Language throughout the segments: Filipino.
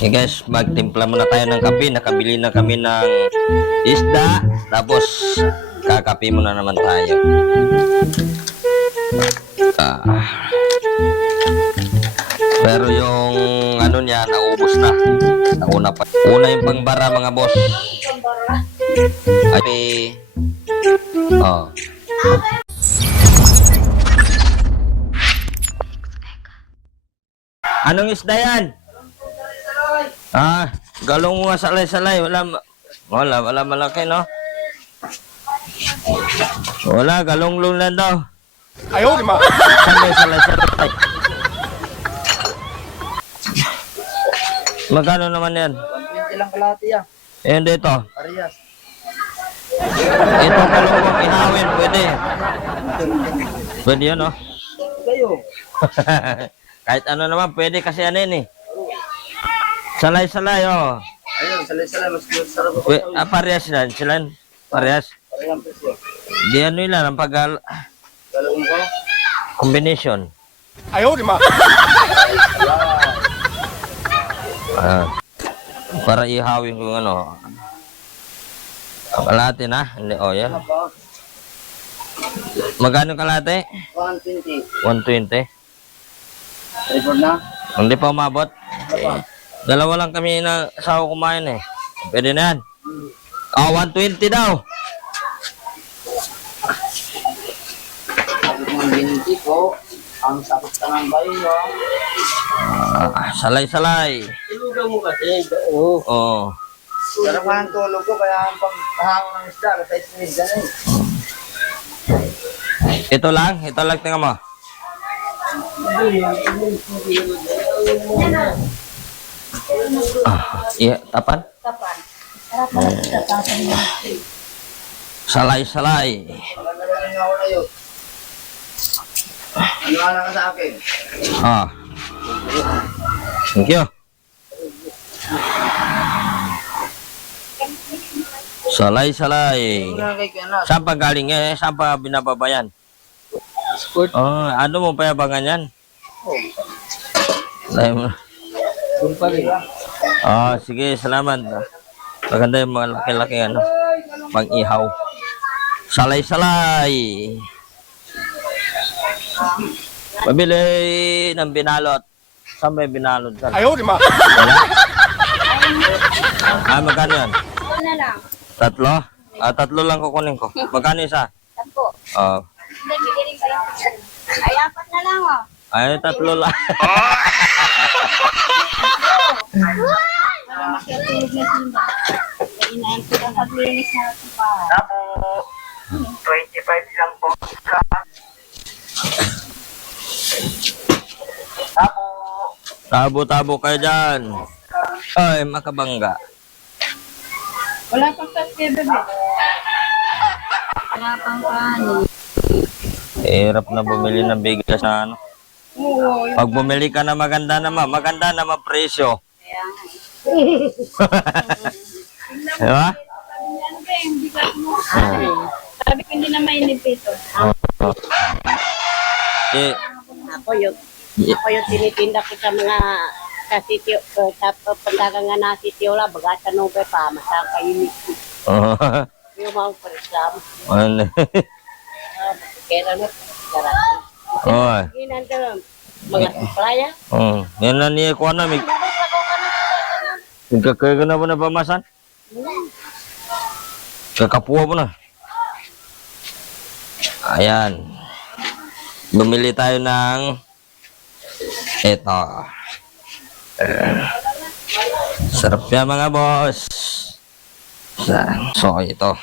Okay guys, magtimpla muna tayo ng kape. Nakabili na kami ng isda. Tapos, kakape muna naman tayo. Pero yung ano niya, naubos na. Nauna pa. Una yung pangbara mga boss. Ay, oh. Anong isda yan? Galong nga salay-salay. Wala malaki, no? Wala, galong-long lang daw. Ayaw, di ma. Salay-salay. Magkano naman yan? 120 lang kalahati yan. Ayan dito. Parehas. Ito kalong ihawin, pwede. Pwede yun, no? Kayo. Kahit ano naman, pwede kasi ano yun eh. Salay-salay, oh. Ayun, salay-salay. Mas sarap ako. Parehas lang. Sila, parehas. Parehang presyo. Di ano yun lang, ang Galawin ko. combination. Ayaw, di ma. Para ihawin ko ano. Kalate na. Hindi, oh yan. Magkano kalate? 120. 120. Report na? Hindi pa umabot. Dalawa lang kami na asawa kumain eh. Pwede na yan. 120 daw. Sabi ko ng binti ko. Ang sakit ka ng bayo. Salay-salay. Tulugan mo kasi. Oo. Oo. Sarap nga ang tulog ko. Kaya ang pagkahango ng isda. Kasi isinid ka na eh. Ito lang tingnan mo. Iya, tapan? Kapan? Sarap banget kita tapan. Salay-salay. Maganda na rin ako na yun. Ano ka lang sa akin? Thank you. Salay-salay. Ano kay Kuya Saan pa galing eh? Saan pa binababayan? Sport. Ano mo payabangan yan? Dahil mo. Doon pa rin. Sige, salamat. Maganda yung mga laki-laki ano. Pang-ihaw. Salay-salay. Pabili ng binalot. Saan ba yung binalot? Ayaw, di ma. Wala? Magkano yan? Ito na lang. Tatlo? Tatlo lang kukunin ko. Magkano isa? 10. Oh. Hindi, bigiling ka lang. Ay, 4 na lang, oh. Ay, tatlo lang. Para makatulog na simba. Kainain ko lang paglinis na ito pa. Tapo. 25 lang po. Tapo. Tabo-tabo kayo dyan. Ay, makabangga. Wala pang kasi, bebe. Wala pang kanin. Hirap na bumili ng bigas na ano. Oo, yung Pag bumili ka na maganda naman presyo. kaya nga. Diba? Sabi niya, ano ba yung bigas mo? Sabi ko, hindi na mainip ito. Eh, Ako yung tinitinda ko sa mga sitio, tapos pagkaga na sitio lang, bagasa nung pa, masang kayo nito. Yung mga presam, ano? kaya na, sarap. Oh, Ginan ka, mga supplya. yan na niya ko na. Kaya na mo na pamasan? Kakapuha mo na. Ayan. Bumili tayo ng ito. Sarap yan mga boss. So ito.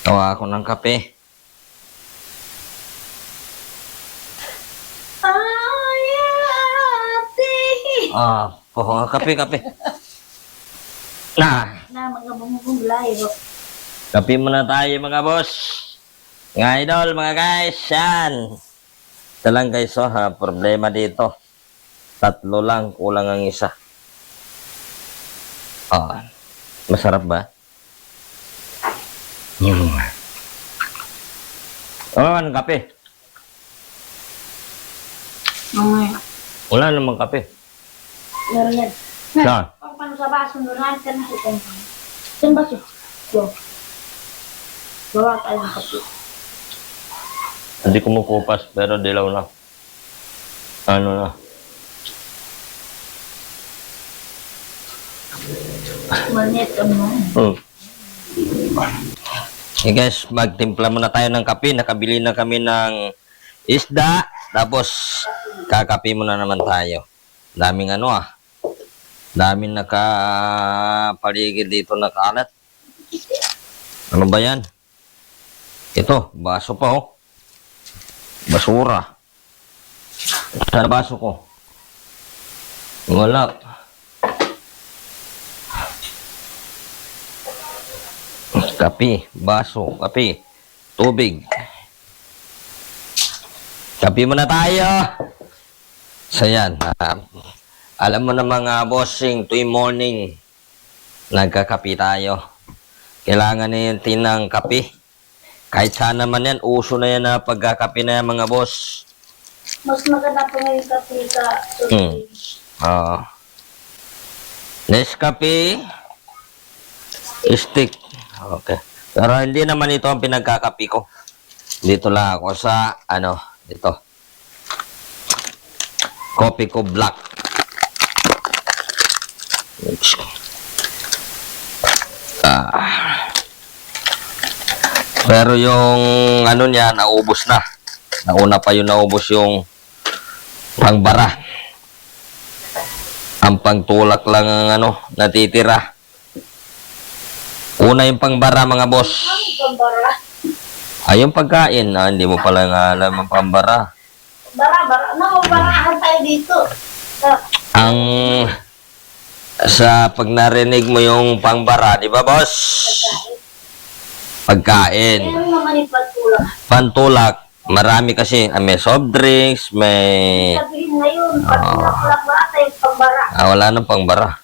Tawa ako ng kape. Kape. Na. Na, mga bumubulay. Kape muna tayo mga boss. Mga idol, mga guys, yan. Ito lang guys, problema dito. 3 lang, kulang ang isa. Masarap ba? Anong kape? Mamaya. Wala namang kape. Meron yan. Saan? Paano sa baso, nulahan ka na ito. Saan baso? Yo. Bawa tayo ng kape. Hindi kumukupas, pero dilaw na. Ano na? Manit mo. Hmm. Okay guys, magtimpla muna tayo ng kape. Nakabili na kami ng isda. Tapos, kakape muna naman tayo. Daming ano daming nakapaligid dito na kalat. Ano ba yan? Ito, baso pa Basura. Saan baso ko? Wala. Kape, baso, kape, tubig. Kape muna tayo. So yan, alam mo na mga bossing, tuwing morning, nagkakape tayo. Kailangan natin ng kape. Kahit saan naman yan, uso na yan na pagkakape na yan mga boss. Mas maganda pa ngayon kape ka. Nescafe stick. Okay. Pero hindi naman ito ang pinagkakape ko. Dito lang ako sa, dito. Coffee ko black. Pero yung niya, naubos na. Nauna pa yung naubos yung pangbara. Ang pangtulak lang ang natitira. Una yung pangbara mga boss. Bara. Ay yung pagkain. Hindi mo pala nga alam ang pambara. Bara. Barahan tayo dito. Ang sa pag narinig mo yung pangbara, di ba boss? Pagkain. Meron naman yung pagtulak. Pantulak. Marami kasi. May soft drinks, may... Sabihin ngayon, pagtulak bara tayo pagbara. wala nang pangbara.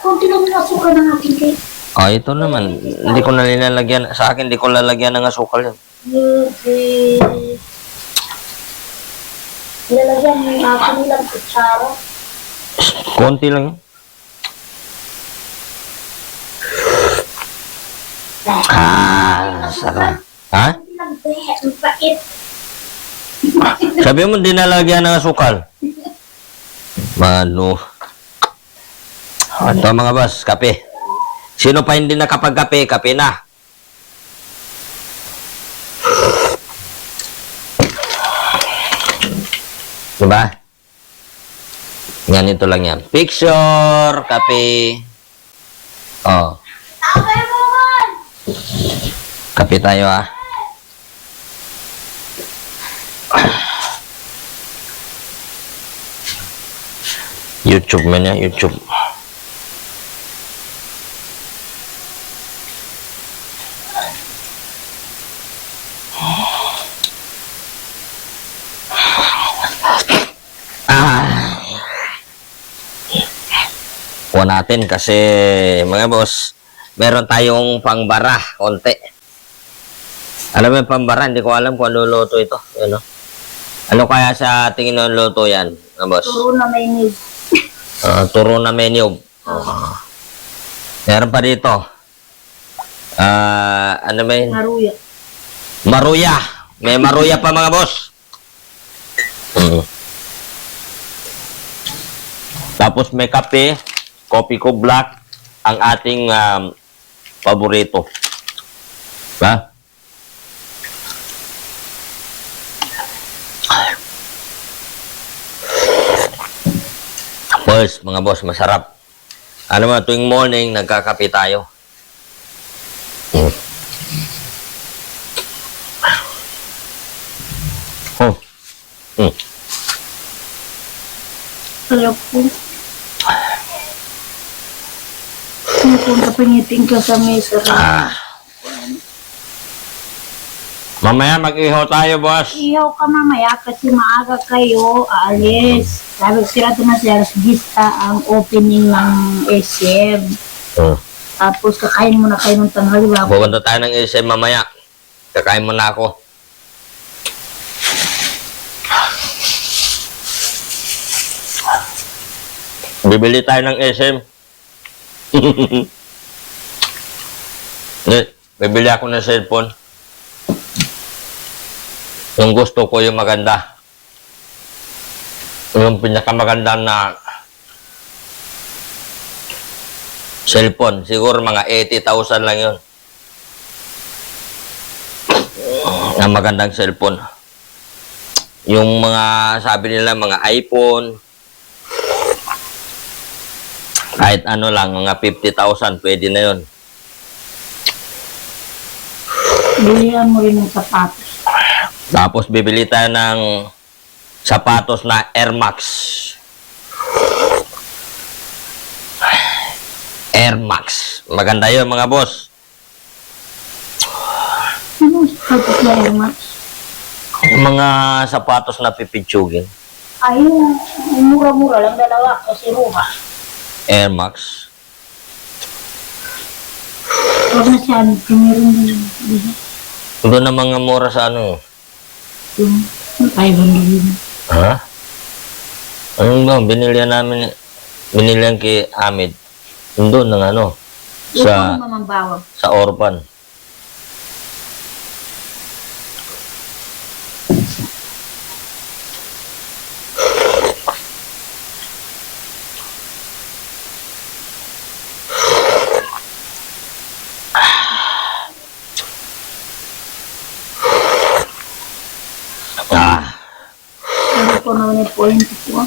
Kunti lang yung asukal ng ating cake. Ito naman. Hindi ko na nilalagyan. Sa akin, hindi ko lalagyan ng asukal yan. Nilalagyan yung aking nilang kutsara. Konti lang. Sarap. Ha? Nilang behe, ang pait. Sabi mo, dinalagyan ng asukal. Mano. Ito mga boss, kape. Sino pa hindi nakapagkape, kape na. Diba? Ganito lang yan. Picture, kape. Okay mo man! Kape tayo YouTube man yan, YouTube. Kuha natin kasi mga boss, meron tayong pangbara, konti. Alam mo yung pangbara, hindi ko alam kung ano luto ito. Ano kaya sa tingin ng luto yan, mga boss? Turo na may news. Turo na menu. Meron pa dito. Ano ba yun? Maruya. Maruya. May maruya pa mga boss. Tapos may kape. Coffee ko black. Ang ating paborito. Ba? First, mga boss, masarap. Ano mo, tuwing morning, nagkakape tayo. Alam po. Kung kapingiting ka sa mesa. Mamaya mag-ihaw tayo, boss. Iyaw ka mamaya kasi maaga kayo aalis. Sabi ko sila na si Aras Gista ang opening ng SM. Tapos kakain muna kayo ng tanghali bago. Pupunta tayo ng SM mamaya. Kakain muna ako. Bibili tayo ng SM. Bibili ako ng cellphone. Yung gusto ko yung maganda. Yung pinakamaganda na cellphone. Siguro mga 80,000 lang yun. Ang magandang cellphone. Yung mga, sabi nila, mga iPhone. Kahit ano lang, mga 50,000, pwede na yun. Bilihan mo rin ng sapatos. Tapos bibili tayo ng sapatos na Air Max. Air Max. Maganda yun mga boss. Anong sapatos na Air Max? Mga sapatos na pipitsugin. Ay, yung mura-mura lang dalawa kasi ruha. Air Max. Huwag na siya, meron din. Doon na mga mura sa ano. Yung 500. Ha? Ano ba? Binilihan kay Amid. Doon ng ano. Yung Sa, mamambawag. sa Orpan. Hindi ko naman yung point ko.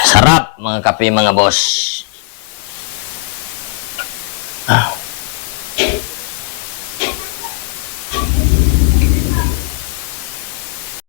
Sarap mga kape mga boss.